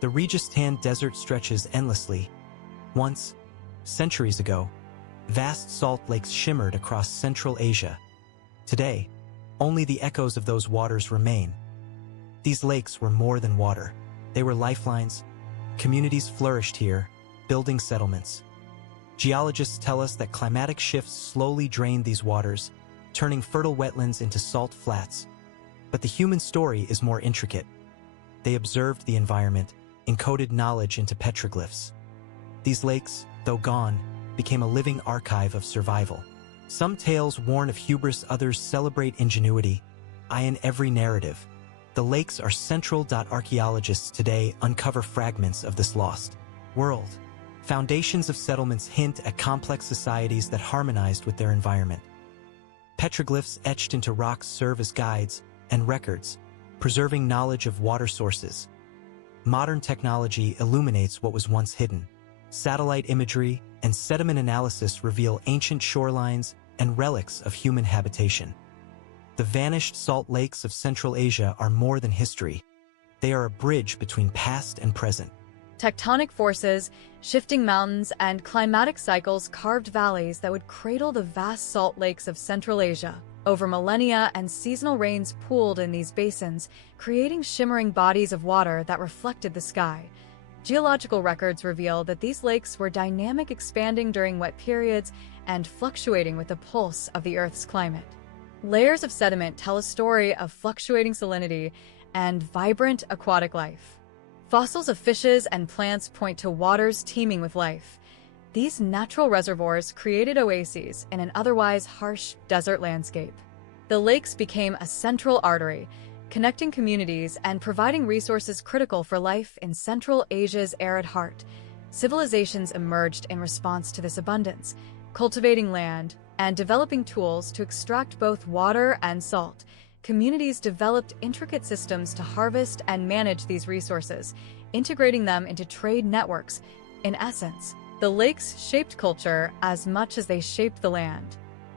The Registan Desert stretches endlessly. Once, centuries ago, vast salt lakes shimmered across Central Asia. Today, only the echoes of those waters remain. These lakes were more than water. They were lifelines. Communities flourished here, building settlements. Geologists tell us that climatic shifts slowly drained these waters, turning fertile wetlands into salt flats. But the human story is more intricate. They observed the environment, encoded knowledge into petroglyphs. These lakes, though gone, became a living archive of survival. Some tales warn of hubris, others celebrate ingenuity. In every narrative, the lakes are central. Archaeologists today uncover fragments of this lost world. Foundations of settlements hint at complex societies that harmonized with their environment. Petroglyphs etched into rocks serve as guides and records, preserving knowledge of water sources. Modern technology illuminates what was once hidden. Satellite imagery and sediment analysis reveal ancient shorelines and relics of human habitation. The vanished salt lakes of Central Asia are more than history. They are a bridge between past and present. Tectonic forces, shifting mountains, and climatic cycles carved valleys that would cradle the vast salt lakes of Central Asia. Over millennia, and seasonal rains pooled in these basins, creating shimmering bodies of water that reflected the sky. Geological records reveal that these lakes were dynamic, expanding during wet periods and fluctuating with the pulse of the Earth's climate. Layers of sediment tell a story of fluctuating salinity and vibrant aquatic life. Fossils of fishes and plants point to waters teeming with life. These natural reservoirs created oases in an otherwise harsh desert landscape. The lakes became a central artery, connecting communities and providing resources critical for life in Central Asia's arid heart. Civilizations emerged in response to this abundance, cultivating land and developing tools to extract both water and salt. Communities developed intricate systems to harvest and manage these resources, integrating them into trade networks. In essence, the lakes shaped culture as much as they shaped the land.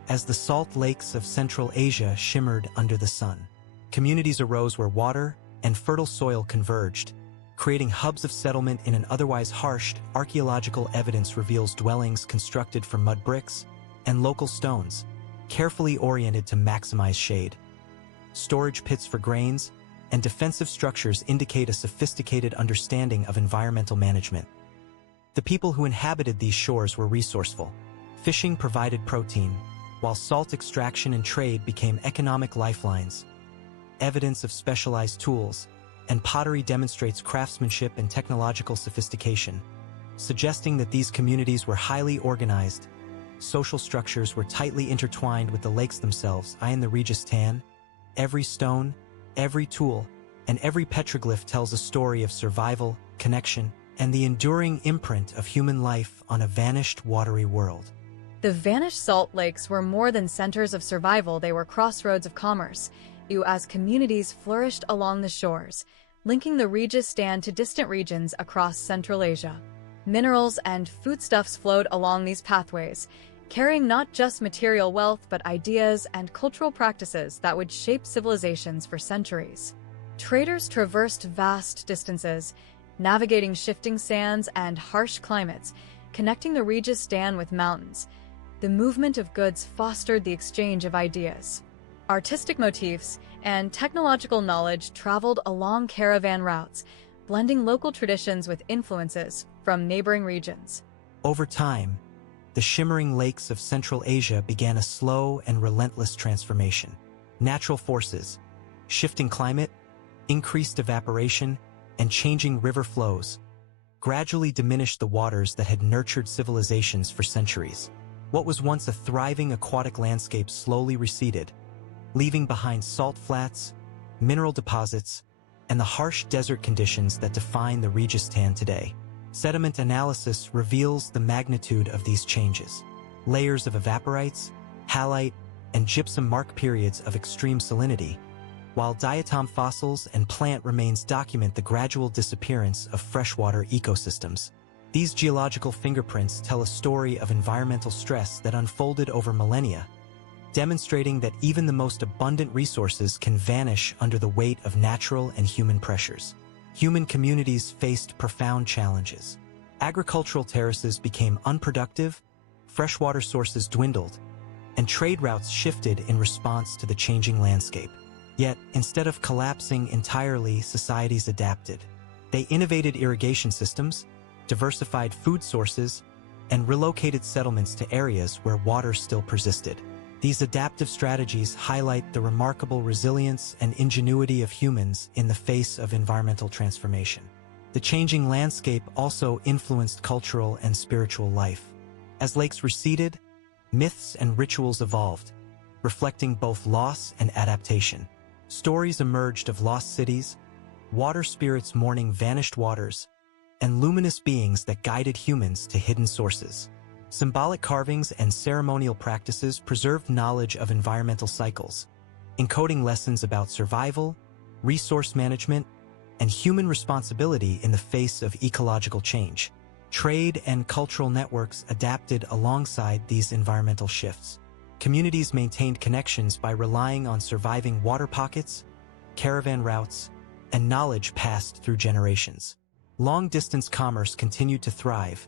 As the salt lakes of Central Asia shimmered under the sun, communities arose where water and fertile soil converged, creating hubs of settlement in an otherwise harsh. Archaeological evidence reveals dwellings constructed from mud bricks and local stones, carefully oriented to maximize shade. Storage pits for grains and defensive structures indicate a sophisticated understanding of environmental management. The people who inhabited these shores were resourceful. Fishing provided protein, while salt extraction and trade became economic lifelines. Evidence of specialized tools and pottery demonstrates craftsmanship and technological sophistication, suggesting that these communities were highly organized. Social structures were tightly intertwined with the lakes themselves. In the Registan, every stone, every tool, and every petroglyph tells a story of survival, connection, and the enduring imprint of human life on a vanished watery world. The vanished salt lakes were more than centers of survival, they were crossroads of commerce, as communities flourished along the shores, linking the Registan to distant regions across Central Asia. Minerals and foodstuffs flowed along these pathways, carrying not just material wealth but ideas and cultural practices that would shape civilizations for centuries. Traders traversed vast distances, navigating shifting sands and harsh climates, connecting the Registan with mountains. The movement of goods fostered the exchange of ideas. Artistic motifs and technological knowledge traveled along caravan routes, blending local traditions with influences from neighboring regions. Over time, the shimmering lakes of Central Asia began a slow and relentless transformation. Natural forces, shifting climate, increased evaporation, and changing river flows gradually diminished the waters that had nurtured civilizations for centuries. What was once a thriving aquatic landscape slowly receded, leaving behind salt flats, mineral deposits, and the harsh desert conditions that define the Registan today. Sediment analysis reveals the magnitude of these changes. Layers of evaporites, halite, and gypsum mark periods of extreme salinity, while diatom fossils and plant remains document the gradual disappearance of freshwater ecosystems. These geological fingerprints tell a story of environmental stress that unfolded over millennia, demonstrating that even the most abundant resources can vanish under the weight of natural and human pressures. human communities faced profound challenges. Agricultural terraces became unproductive, freshwater sources dwindled, and trade routes shifted in response to the changing landscape. Yet, instead of collapsing entirely, societies adapted. They innovated irrigation systems, diversified food sources, and relocated settlements to areas where water still persisted. These adaptive strategies highlight the remarkable resilience and ingenuity of humans in the face of environmental transformation. The changing landscape also influenced cultural and spiritual life. As lakes receded, myths and rituals evolved, reflecting both loss and adaptation. Stories emerged of lost cities, water spirits mourning vanished waters, and luminous beings that guided humans to hidden sources. Symbolic carvings and ceremonial practices preserved knowledge of environmental cycles, encoding lessons about survival, resource management, and human responsibility in the face of ecological change. Trade and cultural networks adapted alongside these environmental shifts. Communities maintained connections by relying on surviving water pockets, caravan routes, and knowledge passed through generations. Long-distance commerce continued to thrive,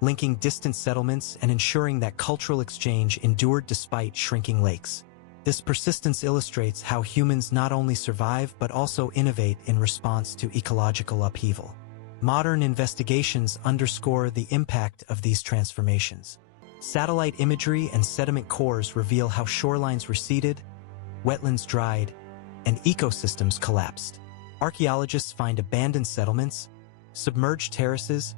linking distant settlements and ensuring that cultural exchange endured despite shrinking lakes. This persistence illustrates how humans not only survive but also innovate in response to ecological upheaval. Modern investigations underscore the impact of these transformations. Satellite imagery and sediment cores reveal how shorelines receded, wetlands dried, and ecosystems collapsed. Archaeologists find abandoned settlements, submerged terraces,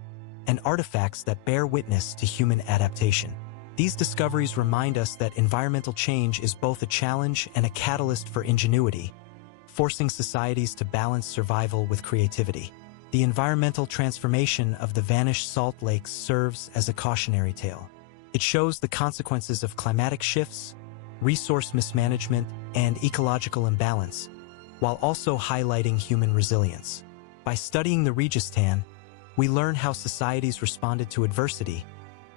and artifacts that bear witness to human adaptation. These discoveries remind us that environmental change is both a challenge and a catalyst for ingenuity, forcing societies to balance survival with creativity. The environmental transformation of the vanished salt lakes serves as a cautionary tale. It shows the consequences of climatic shifts, resource mismanagement, and ecological imbalance, while also highlighting human resilience. By studying the Registan, we learn how societies responded to adversity,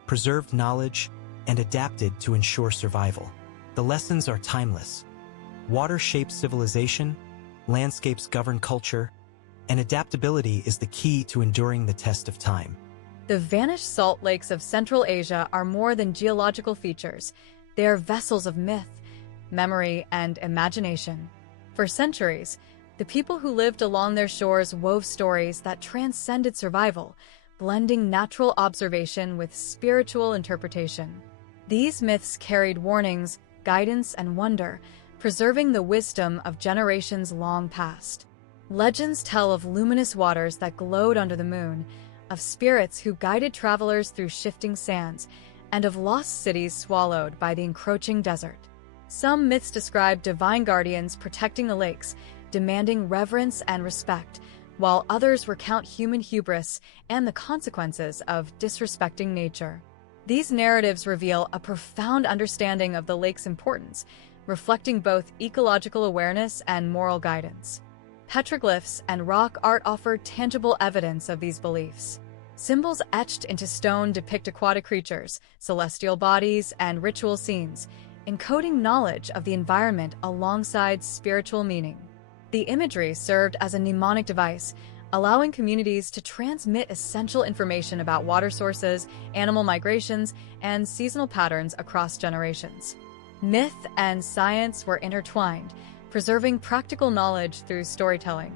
preserved knowledge, and adapted to ensure survival. The lessons are timeless. Water shapes civilization, landscapes govern culture, and adaptability is the key to enduring the test of time. The vanished salt lakes of Central Asia are more than geological features. They are vessels of myth, memory, and imagination. For centuries, the people who lived along their shores wove stories that transcended survival, blending natural observation with spiritual interpretation. These myths carried warnings, guidance, and wonder, preserving the wisdom of generations long past. Legends tell of luminous waters that glowed under the moon, of spirits who guided travelers through shifting sands, and of lost cities swallowed by the encroaching desert. Some myths describe divine guardians protecting the lakes, demanding reverence and respect, while others recount human hubris and the consequences of disrespecting nature. These narratives reveal a profound understanding of the lake's importance, reflecting both ecological awareness and moral guidance. Petroglyphs and rock art offer tangible evidence of these beliefs. Symbols etched into stone depict aquatic creatures, celestial bodies, and ritual scenes, encoding knowledge of the environment alongside spiritual meaning. The imagery served as a mnemonic device, allowing communities to transmit essential information about water sources, animal migrations, and seasonal patterns across generations. Myth and science were intertwined, preserving practical knowledge through storytelling.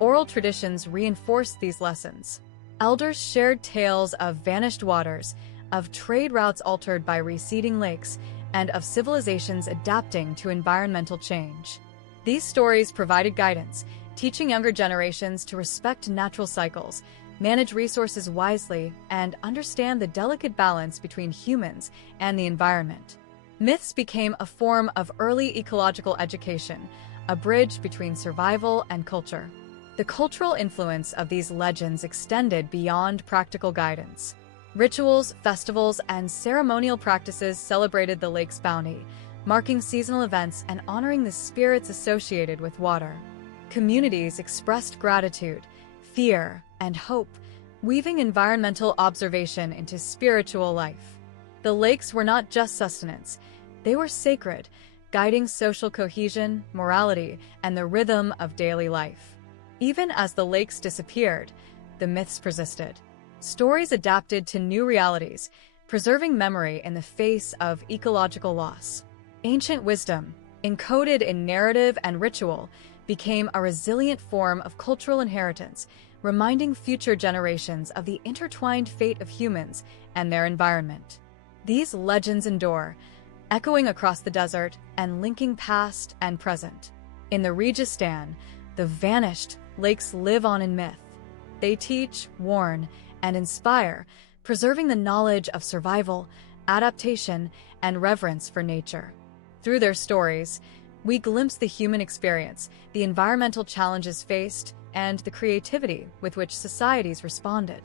Oral traditions reinforced these lessons. Elders shared tales of vanished waters, of trade routes altered by receding lakes, and of civilizations adapting to environmental change. These stories provided guidance, teaching younger generations to respect natural cycles, manage resources wisely, and understand the delicate balance between humans and the environment. Myths became a form of early ecological education, a bridge between survival and culture. The cultural influence of these legends extended beyond practical guidance. Rituals, festivals, and ceremonial practices celebrated the lake's bounty, marking seasonal events and honoring the spirits associated with water. Communities expressed gratitude, fear, and hope, weaving environmental observation into spiritual life. The lakes were not just sustenance, they were sacred, guiding social cohesion, morality, and the rhythm of daily life. Even as the lakes disappeared, the myths persisted. Stories adapted to new realities, preserving memory in the face of ecological loss. Ancient wisdom, encoded in narrative and ritual, became a resilient form of cultural inheritance, reminding future generations of the intertwined fate of humans and their environment. These legends endure, echoing across the desert and linking past and present. In the Registan, the vanished lakes live on in myth. They teach, warn, and inspire, preserving the knowledge of survival, adaptation, and reverence for nature. Through their stories, we glimpse the human experience, the environmental challenges faced, and the creativity with which societies responded.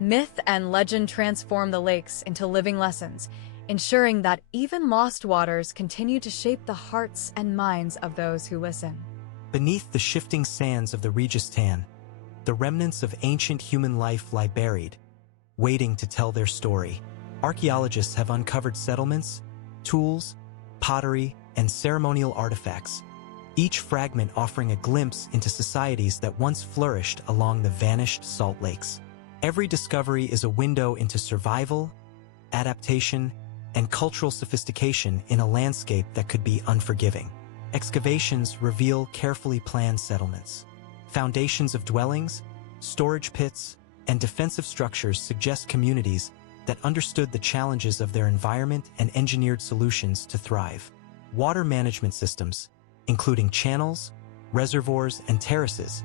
Myth and legend transform the lakes into living lessons, ensuring that even lost waters continue to shape the hearts and minds of those who listen. Beneath the shifting sands of the Registan, the remnants of ancient human life lie buried, waiting to tell their story. Archaeologists have uncovered settlements, tools, pottery, and ceremonial artifacts, each fragment offering a glimpse into societies that once flourished along the vanished salt lakes. Every discovery is a window into survival, adaptation, and cultural sophistication in a landscape that could be unforgiving. Excavations reveal carefully planned settlements. Foundations of dwellings, storage pits, and defensive structures suggest communities that understood the challenges of their environment and engineered solutions to thrive. Water management systems, including channels, reservoirs, and terraces,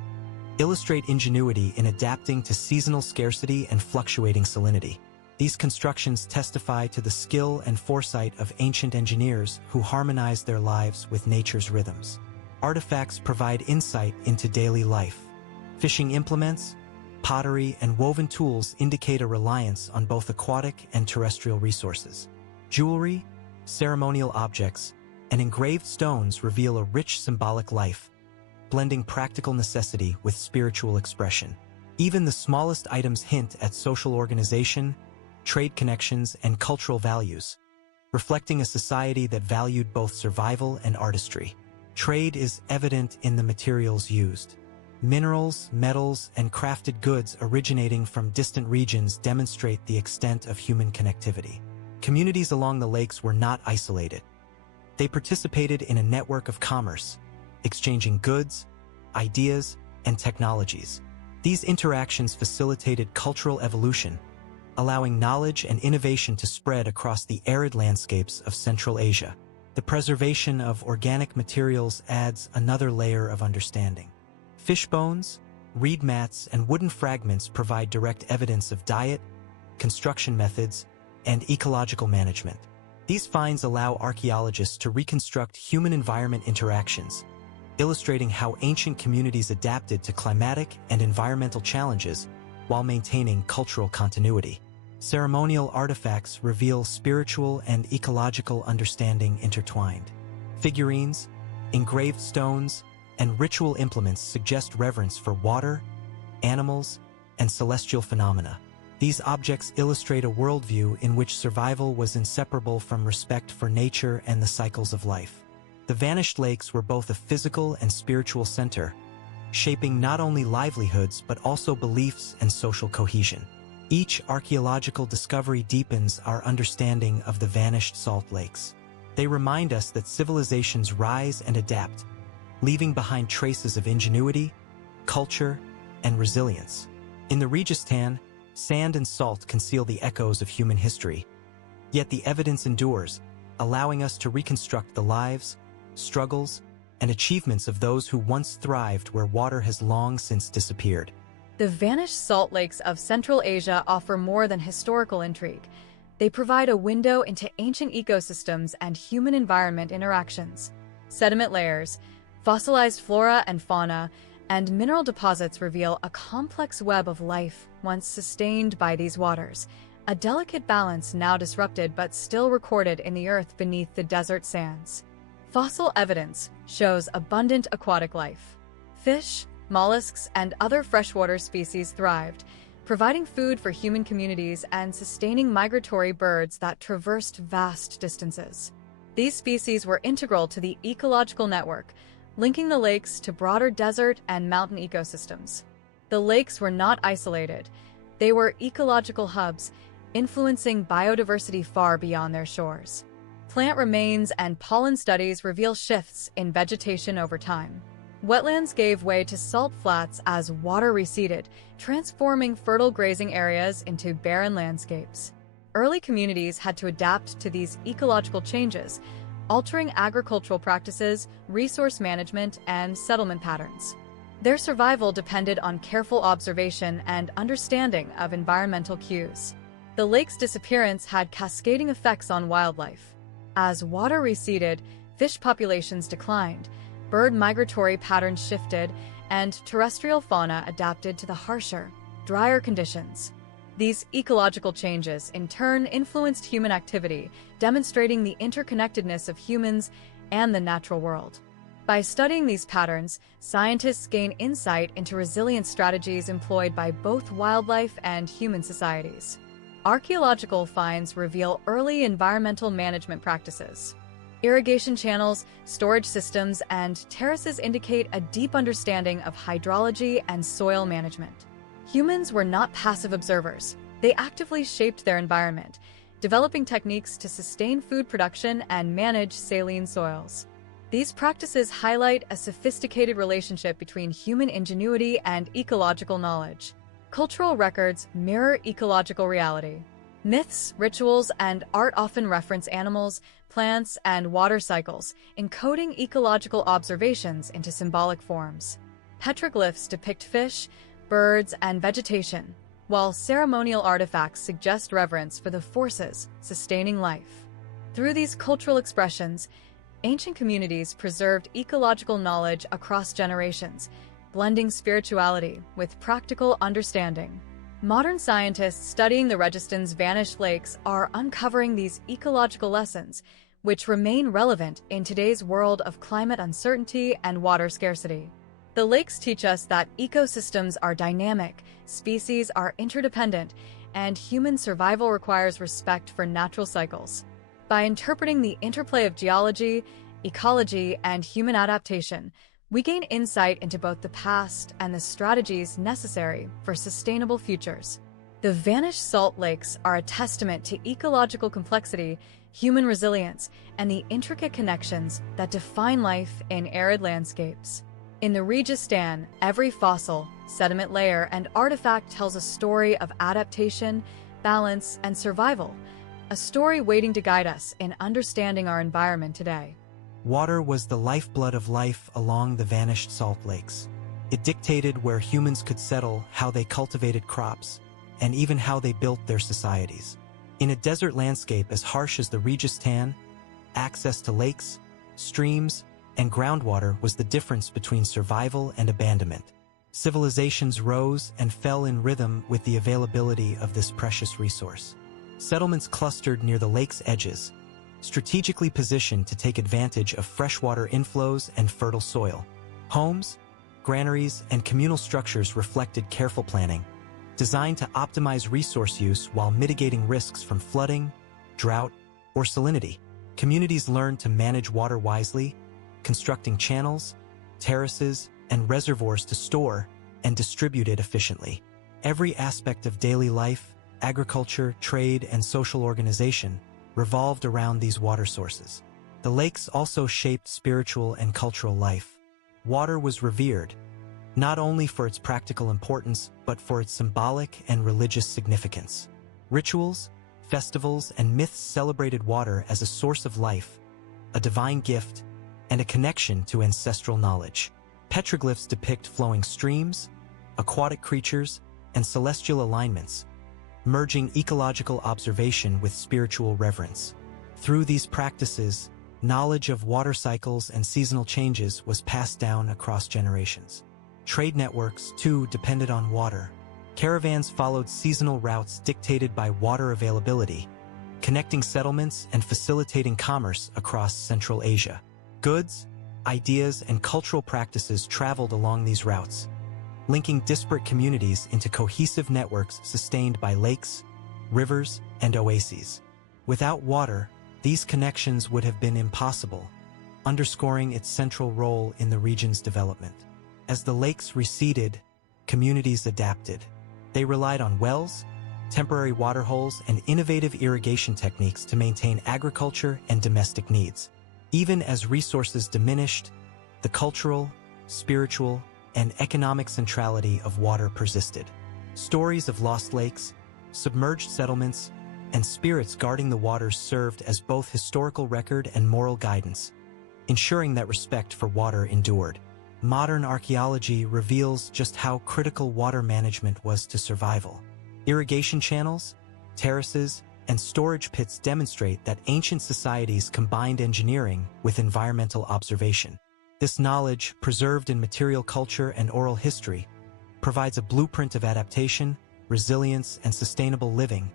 illustrate ingenuity in adapting to seasonal scarcity and fluctuating salinity. These constructions testify to the skill and foresight of ancient engineers who harmonized their lives with nature's rhythms. Artifacts provide insight into daily life. Fishing implements, pottery, and woven tools indicate a reliance on both aquatic and terrestrial resources. Jewelry, ceremonial objects, and engraved stones reveal a rich symbolic life, blending practical necessity with spiritual expression. Even the smallest items hint at social organization, trade connections, and cultural values, reflecting a society that valued both survival and artistry. Trade is evident in the materials used. Minerals, metals, and crafted goods originating from distant regions demonstrate the extent of human connectivity. Communities along the lakes were not isolated. They participated in a network of commerce, exchanging goods, ideas, and technologies. These interactions facilitated cultural evolution, allowing knowledge and innovation to spread across the arid landscapes of Central Asia. The preservation of organic materials adds another layer of understanding. Fish bones, reed mats, and wooden fragments provide direct evidence of diet, construction methods, and ecological management. These finds allow archaeologists to reconstruct human-environment interactions, illustrating how ancient communities adapted to climatic and environmental challenges while maintaining cultural continuity. Ceremonial artifacts reveal spiritual and ecological understanding intertwined. Figurines, engraved stones, and ritual implements suggest reverence for water, animals, and celestial phenomena. These objects illustrate a worldview in which survival was inseparable from respect for nature and the cycles of life. The vanished lakes were both a physical and spiritual center, shaping not only livelihoods but also beliefs and social cohesion. Each archaeological discovery deepens our understanding of the vanished salt lakes. They remind us that civilizations rise and adapt, leaving behind traces of ingenuity, culture, and resilience. In the Registan, sand and salt conceal the echoes of human history, yet the evidence endures, allowing us to reconstruct the lives, struggles, and achievements of those who once thrived where water has long since disappeared. The vanished salt lakes of Central Asia offer more than historical intrigue. They provide a window into ancient ecosystems and human-environment interactions. Sediment layers, fossilized flora and fauna, and mineral deposits reveal a complex web of life once sustained by these waters, a delicate balance now disrupted but still recorded in the earth beneath the desert sands. Fossil evidence shows abundant aquatic life. Fish, mollusks, and other freshwater species thrived, providing food for human communities and sustaining migratory birds that traversed vast distances. These species were integral to the ecological network, linking the lakes to broader desert and mountain ecosystems. The lakes were not isolated. They were ecological hubs, influencing biodiversity far beyond their shores. Plant remains and pollen studies reveal shifts in vegetation over time. Wetlands gave way to salt flats as water receded, transforming fertile grazing areas into barren landscapes. Early communities had to adapt to these ecological changes, altering agricultural practices, resource management, and settlement patterns. Their survival depended on careful observation and understanding of environmental cues. The lake's disappearance had cascading effects on wildlife. As water receded, fish populations declined, bird migratory patterns shifted, and terrestrial fauna adapted to the harsher, drier conditions. These ecological changes, in turn, influenced human activity, demonstrating the interconnectedness of humans and the natural world. By studying these patterns, scientists gain insight into resilient strategies employed by both wildlife and human societies. Archaeological finds reveal early environmental management practices. Irrigation channels, storage systems, and terraces indicate a deep understanding of hydrology and soil management. Humans were not passive observers. They actively shaped their environment, developing techniques to sustain food production and manage saline soils. These practices highlight a sophisticated relationship between human ingenuity and ecological knowledge. Cultural records mirror ecological reality. Myths, rituals, and art often reference animals, plants, and water cycles, encoding ecological observations into symbolic forms. Petroglyphs depict fish, birds, and vegetation, while ceremonial artifacts suggest reverence for the forces sustaining life. Through these cultural expressions, ancient communities preserved ecological knowledge across generations, blending spirituality with practical understanding. Modern scientists studying the Registan's vanished lakes are uncovering these ecological lessons, which remain relevant in today's world of climate uncertainty and water scarcity. The lakes teach us that ecosystems are dynamic, species are interdependent, and human survival requires respect for natural cycles. By interpreting the interplay of geology, ecology, and human adaptation, we gain insight into both the past and the strategies necessary for sustainable futures. The vanished salt lakes are a testament to ecological complexity, human resilience, and the intricate connections that define life in arid landscapes. In the Registan, every fossil, sediment layer, and artifact tells a story of adaptation, balance, and survival, a story waiting to guide us in understanding our environment today. Water was the lifeblood of life along the vanished salt lakes. It dictated where humans could settle, how they cultivated crops, and even how they built their societies. In a desert landscape as harsh as the Registan, access to lakes, streams, and groundwater was the difference between survival and abandonment. Civilizations rose and fell in rhythm with the availability of this precious resource. Settlements clustered near the lake's edges, strategically positioned to take advantage of freshwater inflows and fertile soil. Homes, granaries, and communal structures reflected careful planning, designed to optimize resource use while mitigating risks from flooding, drought, or salinity. Communities learned to manage water wisely, constructing channels, terraces, and reservoirs to store and distribute it efficiently. Every aspect of daily life, agriculture, trade, and social organization revolved around these water sources. The lakes also shaped spiritual and cultural life. Water was revered, not only for its practical importance, but for its symbolic and religious significance. Rituals, festivals, and myths celebrated water as a source of life, a divine gift, and a connection to ancestral knowledge. Petroglyphs depict flowing streams, aquatic creatures, and celestial alignments, merging ecological observation with spiritual reverence. Through these practices, knowledge of water cycles and seasonal changes was passed down across generations. Trade networks, too, depended on water. Caravans followed seasonal routes dictated by water availability, connecting settlements and facilitating commerce across Central Asia. Goods, ideas, and cultural practices traveled along these routes, linking disparate communities into cohesive networks sustained by lakes, rivers, and oases. Without water, these connections would have been impossible. underscoring its central role in the region's development. As the lakes receded, communities adapted. They relied on wells, temporary water holes, and innovative irrigation techniques to maintain agriculture and domestic needs. Even as resources diminished, the cultural, spiritual, and economic centrality of water persisted. Stories of lost lakes, submerged settlements, and spirits guarding the waters served as both historical record and moral guidance, ensuring that respect for water endured. Modern archaeology reveals just how critical water management was to survival. Irrigation channels, terraces, and storage pits demonstrate that ancient societies combined engineering with environmental observation. This knowledge, preserved in material culture and oral history, provides a blueprint of adaptation, resilience, and sustainable living,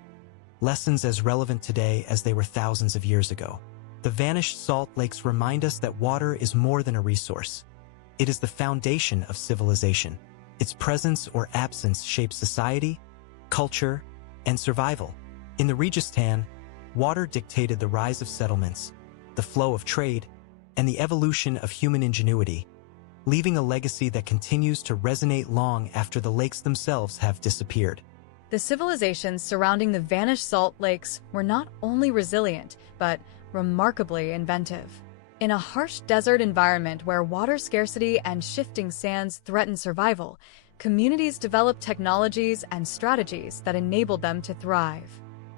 lessons as relevant today as they were thousands of years ago. The vanished salt lakes remind us that water is more than a resource. It is the foundation of civilization. Its presence or absence shapes society, culture, and survival. In the Registan, water dictated the rise of settlements, the flow of trade, and the evolution of human ingenuity, leaving a legacy that continues to resonate long after the lakes themselves have disappeared. The civilizations surrounding the vanished salt lakes were not only resilient, but remarkably inventive. In a harsh desert environment where water scarcity and shifting sands threatened survival, communities developed technologies and strategies that enabled them to thrive.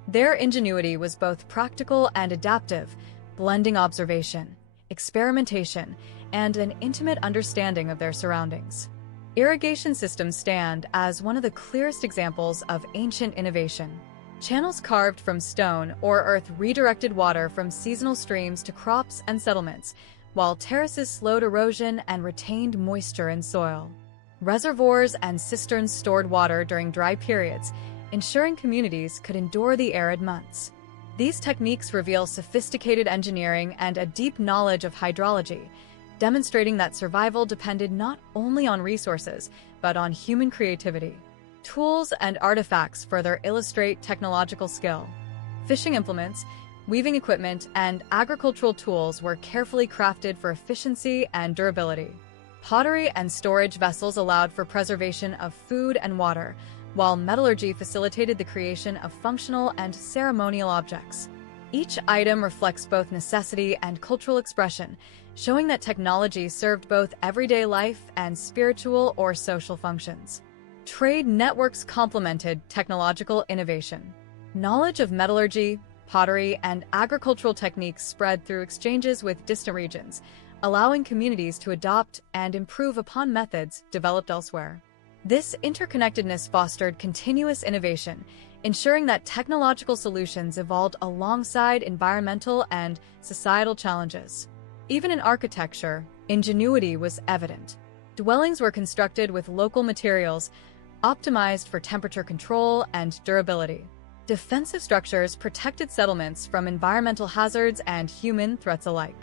Their ingenuity was both practical and adaptive, blending observation, experimentation, and an intimate understanding of their surroundings. Irrigation systems stand as one of the clearest examples of ancient innovation. Channels carved from stone or earth redirected water from seasonal streams to crops and settlements, while terraces slowed erosion and retained moisture in soil. Reservoirs and cisterns stored water during dry periods, ensuring communities could endure the arid months. These techniques reveal sophisticated engineering and a deep knowledge of hydrology, demonstrating that survival depended not only on resources, but on human creativity. Tools and artifacts further illustrate technological skill. Fishing implements, weaving equipment, and agricultural tools were carefully crafted for efficiency and durability. Pottery and storage vessels allowed for preservation of food and water, while metallurgy facilitated the creation of functional and ceremonial objects. Each item reflects both necessity and cultural expression, showing that technology served both everyday life and spiritual or social functions. Trade networks complemented technological innovation. Knowledge of metallurgy, pottery, and agricultural techniques spread through exchanges with distant regions, allowing communities to adopt and improve upon methods developed elsewhere. This interconnectedness fostered continuous innovation, ensuring that technological solutions evolved alongside environmental and societal challenges. Even in architecture, ingenuity was evident. Dwellings were constructed with local materials, optimized for temperature control and durability. Defensive structures protected settlements from environmental hazards and human threats alike.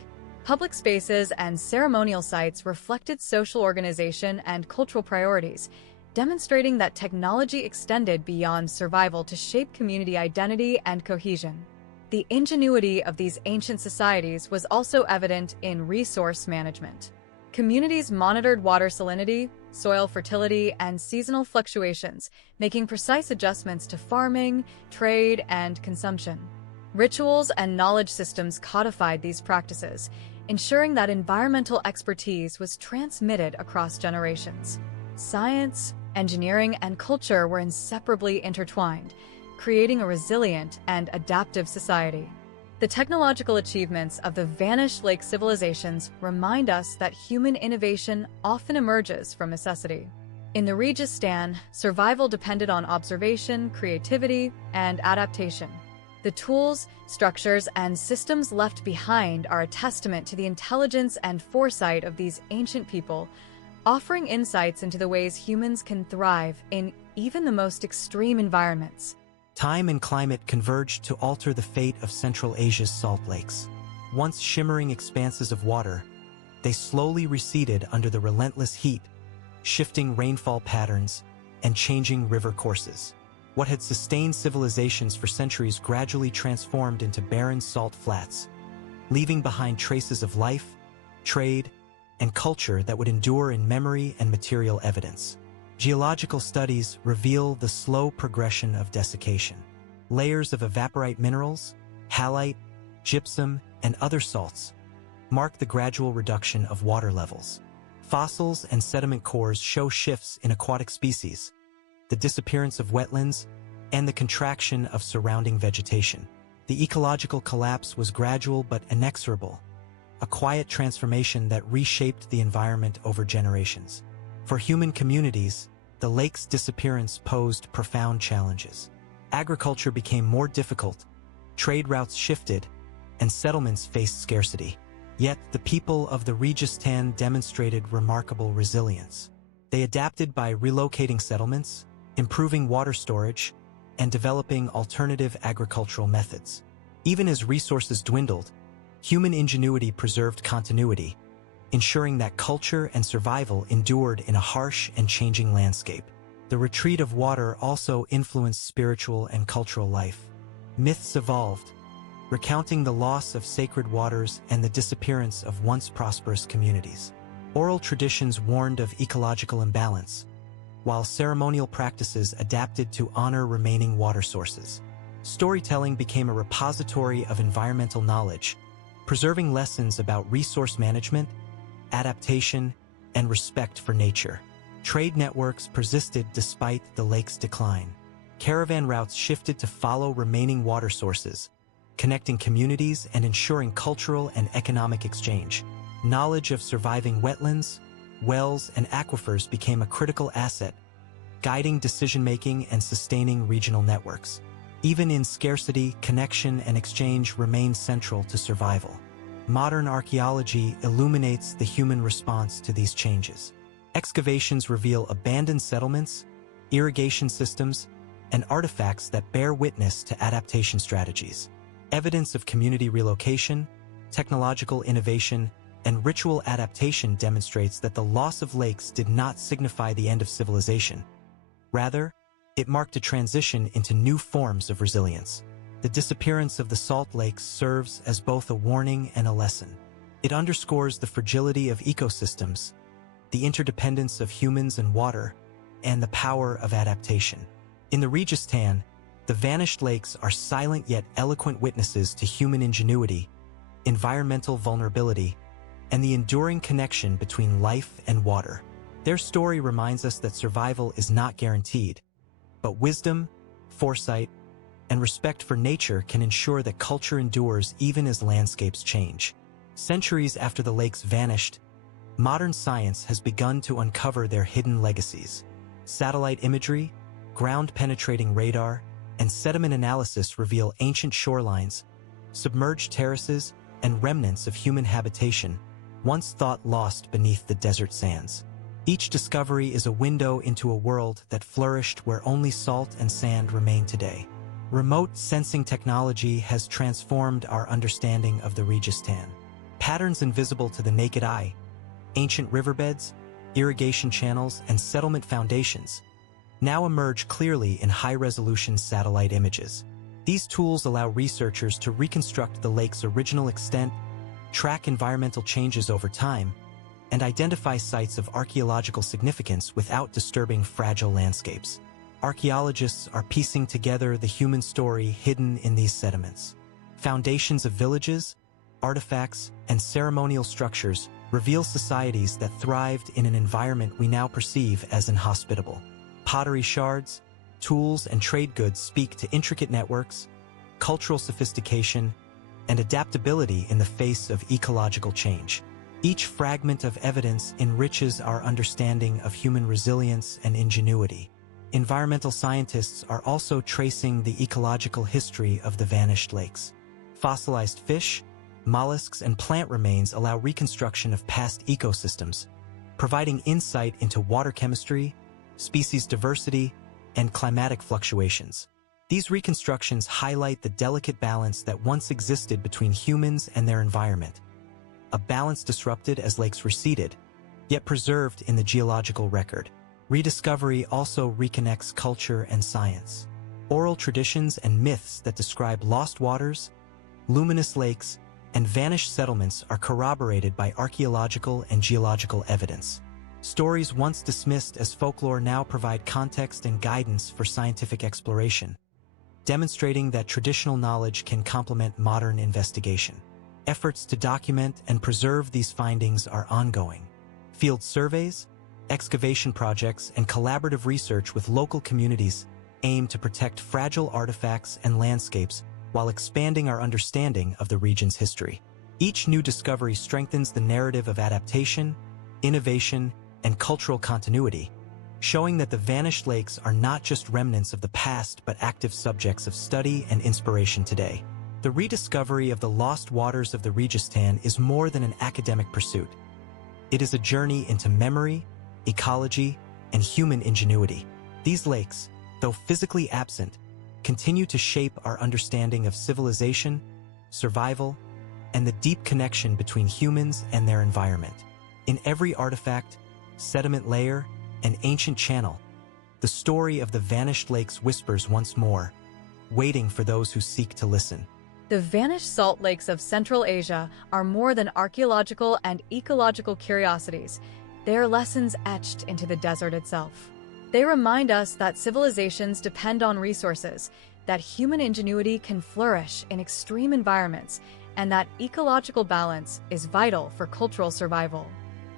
Public spaces and ceremonial sites reflected social organization and cultural priorities, demonstrating that technology extended beyond survival to shape community identity and cohesion. The ingenuity of these ancient societies was also evident in resource management. Communities monitored water salinity, soil fertility, and seasonal fluctuations, making precise adjustments to farming, trade, and consumption. Rituals and knowledge systems codified these practices, ensuring that environmental expertise was transmitted across generations. Science, engineering, and culture were inseparably intertwined, creating a resilient and adaptive society. The technological achievements of the vanished lake civilizations remind us that human innovation often emerges from necessity. In the Registan, survival depended on observation, creativity, and adaptation. The tools, structures, and systems left behind are a testament to the intelligence and foresight of these ancient people, offering insights into the ways humans can thrive in even the most extreme environments. Time and climate converged to alter the fate of Central Asia's salt lakes. Once shimmering expanses of water, they slowly receded under the relentless heat, shifting rainfall patterns and changing river courses. What had sustained civilizations for centuries gradually transformed into barren salt flats, leaving behind traces of life, trade, and culture that would endure in memory and material evidence. Geological studies reveal the slow progression of desiccation. Layers of evaporite minerals, halite, gypsum, and other salts mark the gradual reduction of water levels. Fossils and sediment cores show shifts in aquatic species, the disappearance of wetlands, and the contraction of surrounding vegetation. The ecological collapse was gradual but inexorable, a quiet transformation that reshaped the environment over generations. For human communities, the lake's disappearance posed profound challenges. Agriculture became more difficult, trade routes shifted, and settlements faced scarcity. Yet, the people of the Registan demonstrated remarkable resilience. They adapted by relocating settlements, improving water storage, and developing alternative agricultural methods. Even as resources dwindled, human ingenuity preserved continuity, ensuring that culture and survival endured in a harsh and changing landscape. The retreat of water also influenced spiritual and cultural life. Myths evolved, recounting the loss of sacred waters and the disappearance of once prosperous communities. Oral traditions warned of ecological imbalance, while ceremonial practices adapted to honor remaining water sources. Storytelling became a repository of environmental knowledge, preserving lessons about resource management, adaptation, and respect for nature. Trade networks persisted despite the lake's decline. Caravan routes shifted to follow remaining water sources, connecting communities and ensuring cultural and economic exchange. Knowledge of surviving wetlands, wells, and aquifers became a critical asset, guiding decision-making and sustaining regional networks. Even in scarcity, connection and exchange remained central to survival. Modern archaeology illuminates the human response to these changes. Excavations reveal abandoned settlements, irrigation systems, and artifacts that bear witness to adaptation strategies. Evidence of community relocation, technological innovation, and ritual adaptation demonstrates that the loss of lakes did not signify the end of civilization. Rather, it marked a transition into new forms of resilience. The disappearance of the salt lakes serves as both a warning and a lesson. It underscores the fragility of ecosystems, the interdependence of humans and water, and the power of adaptation. In the Registan, the vanished lakes are silent yet eloquent witnesses to human ingenuity, environmental vulnerability, and the enduring connection between life and water. Their story reminds us that survival is not guaranteed, but wisdom, foresight, and respect for nature can ensure that culture endures even as landscapes change. Centuries after the lakes vanished, modern science has begun to uncover their hidden legacies. Satellite imagery, ground-penetrating radar, and sediment analysis reveal ancient shorelines, submerged terraces, and remnants of human habitation, once thought lost beneath the desert sands. Each discovery is a window into a world that flourished where only salt and sand remain today. Remote sensing technology has transformed our understanding of the Registan. Patterns invisible to the naked eye, ancient riverbeds, irrigation channels, and settlement foundations now emerge clearly in high-resolution satellite images. These tools allow researchers to reconstruct the lake's original extent, track environmental changes over time, and identify sites of archaeological significance without disturbing fragile landscapes. Archaeologists are piecing together the human story hidden in these sediments. Foundations of villages, artifacts, and ceremonial structures reveal societies that thrived in an environment we now perceive as inhospitable. Pottery shards, tools, and trade goods speak to intricate networks, cultural sophistication, and adaptability in the face of ecological change. Each fragment of evidence enriches our understanding of human resilience and ingenuity. Environmental scientists are also tracing the ecological history of the vanished lakes. Fossilized fish, mollusks, and plant remains allow reconstruction of past ecosystems, providing insight into water chemistry, species diversity, and climatic fluctuations. These reconstructions highlight the delicate balance that once existed between humans and their environment, a balance disrupted as lakes receded, yet preserved in the geological record. Rediscovery also reconnects culture and science. Oral traditions and myths that describe lost waters, luminous lakes, and vanished settlements are corroborated by archaeological and geological evidence. Stories once dismissed as folklore now provide context and guidance for scientific exploration, demonstrating that traditional knowledge can complement modern investigation. Efforts to document and preserve these findings are ongoing. Field surveys, excavation projects, and collaborative research with local communities aim to protect fragile artifacts and landscapes while expanding our understanding of the region's history. Each new discovery strengthens the narrative of adaptation, innovation, and cultural continuity, showing that the vanished lakes are not just remnants of the past but active subjects of study and inspiration today. The rediscovery of the lost waters of the Registan is more than an academic pursuit. It is a journey into memory, ecology, and human ingenuity. These lakes, though physically absent, continue to shape our understanding of civilization, survival, and the deep connection between humans and their environment. In every artifact, sediment layer, and ancient channel, the story of the vanished lakes whispers once more, waiting for those who seek to listen. The vanished salt lakes of Central Asia are more than archaeological and ecological curiosities. They are lessons etched into the desert itself. They remind us that civilizations depend on resources, that human ingenuity can flourish in extreme environments, and that ecological balance is vital for cultural survival.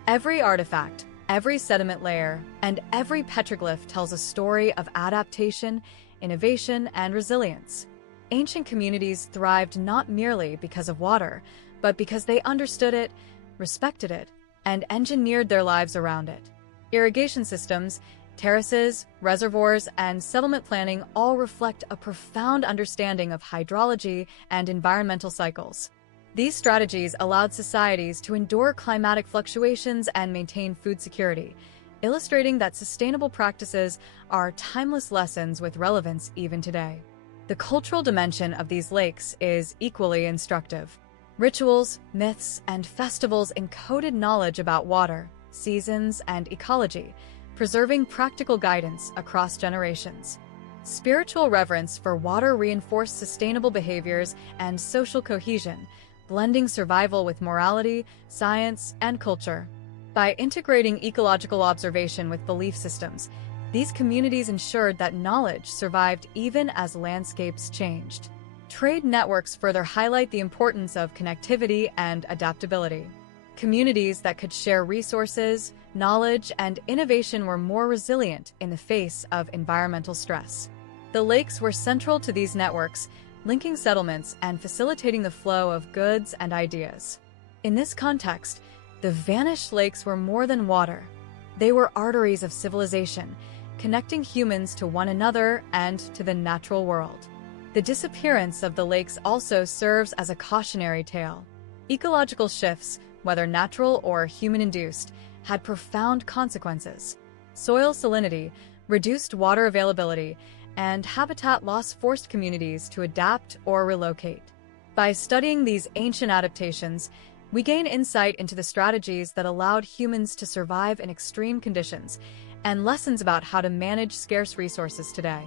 Every artifact, every sediment layer, and every petroglyph tells a story of adaptation, innovation, and resilience. Ancient communities thrived not merely because of water, but because they understood it, respected it, and engineered their lives around it. Irrigation systems, terraces, reservoirs, and settlement planning all reflect a profound understanding of hydrology and environmental cycles. These strategies allowed societies to endure climatic fluctuations and maintain food security, illustrating that sustainable practices are timeless lessons with relevance even today. The cultural dimension of these lakes is equally instructive. Rituals, myths, and festivals encoded knowledge about water, seasons, and ecology, preserving practical guidance across generations. Spiritual reverence for water reinforced sustainable behaviors and social cohesion, blending survival with morality, science, and culture. By integrating ecological observation with belief systems, these communities ensured that knowledge survived even as landscapes changed. Trade networks further highlight the importance of connectivity and adaptability. Communities that could share resources, knowledge, and innovation were more resilient in the face of environmental stress. The lakes were central to these networks, linking settlements and facilitating the flow of goods and ideas. In this context, the vanished lakes were more than water. They were arteries of civilization, connecting humans to one another and to the natural world. The disappearance of the lakes also serves as a cautionary tale. Ecological shifts, whether natural or human-induced, had profound consequences. Soil salinity, reduced water availability, and habitat loss forced communities to adapt or relocate. By studying these ancient adaptations, we gain insight into the strategies that allowed humans to survive in extreme conditions and lessons about how to manage scarce resources today.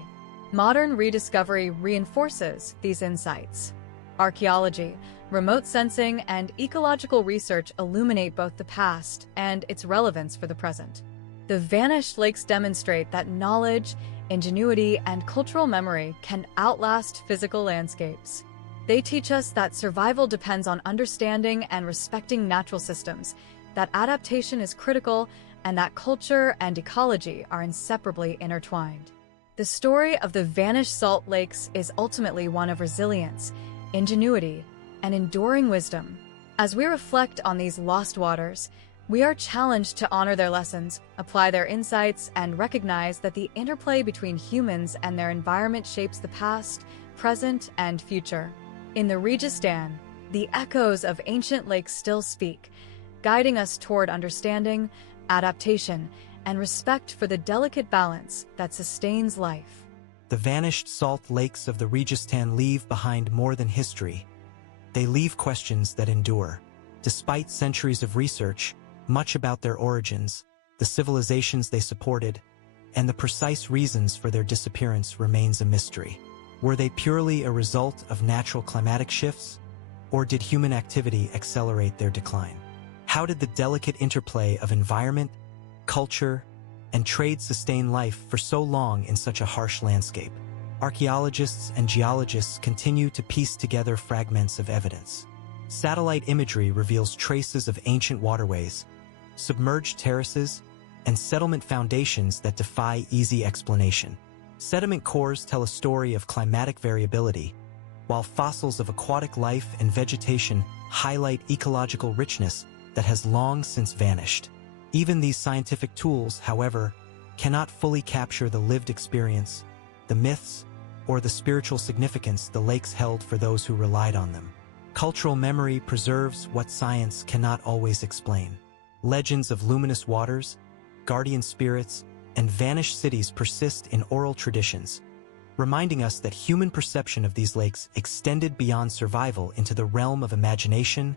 Modern rediscovery reinforces these insights. Archaeology, remote sensing, and ecological research illuminate both the past and its relevance for the present. The vanished lakes demonstrate that knowledge, ingenuity, and cultural memory can outlast physical landscapes. They teach us that survival depends on understanding and respecting natural systems, that adaptation is critical, and that culture and ecology are inseparably intertwined. The story of the vanished salt lakes is ultimately one of resilience, ingenuity, and enduring wisdom. As we reflect on these lost waters, we are challenged to honor their lessons, apply their insights, and recognize that the interplay between humans and their environment shapes the past, present, and future. In the Registan, the echoes of ancient lakes still speak, guiding us toward understanding, adaptation, and respect for the delicate balance that sustains life. The vanished salt lakes of the Registan leave behind more than history. They leave questions that endure. Despite centuries of research, much about their origins, the civilizations they supported, and the precise reasons for their disappearance remains a mystery. Were they purely a result of natural climatic shifts? Or did human activity accelerate their decline? How did the delicate interplay of environment, culture, and trade sustain life for so long in such a harsh landscape? Archaeologists and geologists continue to piece together fragments of evidence. Satellite imagery reveals traces of ancient waterways, submerged terraces, and settlement foundations that defy easy explanation. Sediment cores tell a story of climatic variability, while fossils of aquatic life and vegetation highlight ecological richness that has long since vanished. Even these scientific tools, however, cannot fully capture the lived experience, the myths, or the spiritual significance the lakes held for those who relied on them. Cultural memory preserves what science cannot always explain. Legends of luminous waters, guardian spirits, and vanished cities persist in oral traditions, reminding us that human perception of these lakes extended beyond survival into the realm of imagination,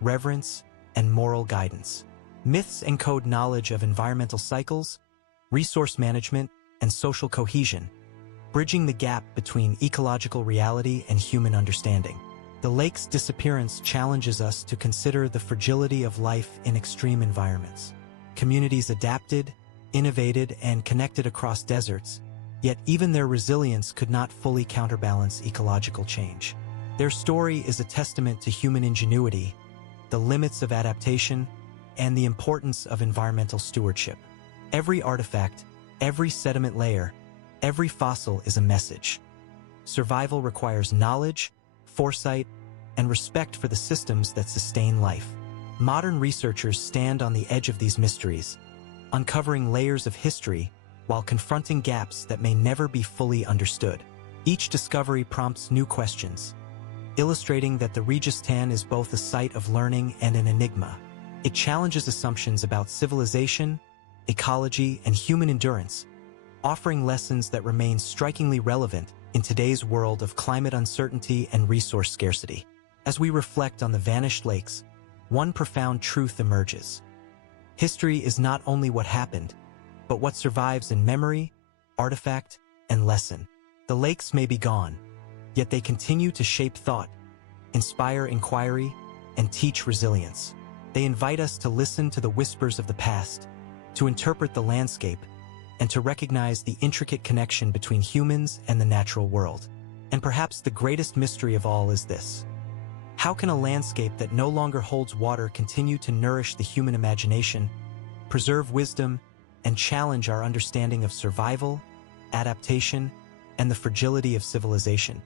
reverence, and moral guidance. Myths encode knowledge of environmental cycles, resource management, and social cohesion, bridging the gap between ecological reality and human understanding. The lake's disappearance challenges us to consider the fragility of life in extreme environments. Communities adapted, innovated, and connected across deserts, yet even their resilience could not fully counterbalance ecological change. Their story is a testament to human ingenuity, the limits of adaptation, and the importance of environmental stewardship. Every artifact, every sediment layer, every fossil is a message. Survival requires knowledge, foresight, and respect for the systems that sustain life. Modern researchers stand on the edge of these mysteries, uncovering layers of history while confronting gaps that may never be fully understood. Each discovery prompts new questions, illustrating that the Registan is both a site of learning and an enigma. It challenges assumptions about civilization, ecology, and human endurance, offering lessons that remain strikingly relevant in today's world of climate uncertainty and resource scarcity. As we reflect on the vanished lakes, one profound truth emerges. History is not only what happened, but what survives in memory, artifact, and lesson. The lakes may be gone, yet they continue to shape thought, inspire inquiry, and teach resilience. They invite us to listen to the whispers of the past, to interpret the landscape, and to recognize the intricate connection between humans and the natural world. And perhaps the greatest mystery of all is this: how can a landscape that no longer holds water continue to nourish the human imagination, preserve wisdom, and challenge our understanding of survival, adaptation, and the fragility of civilization?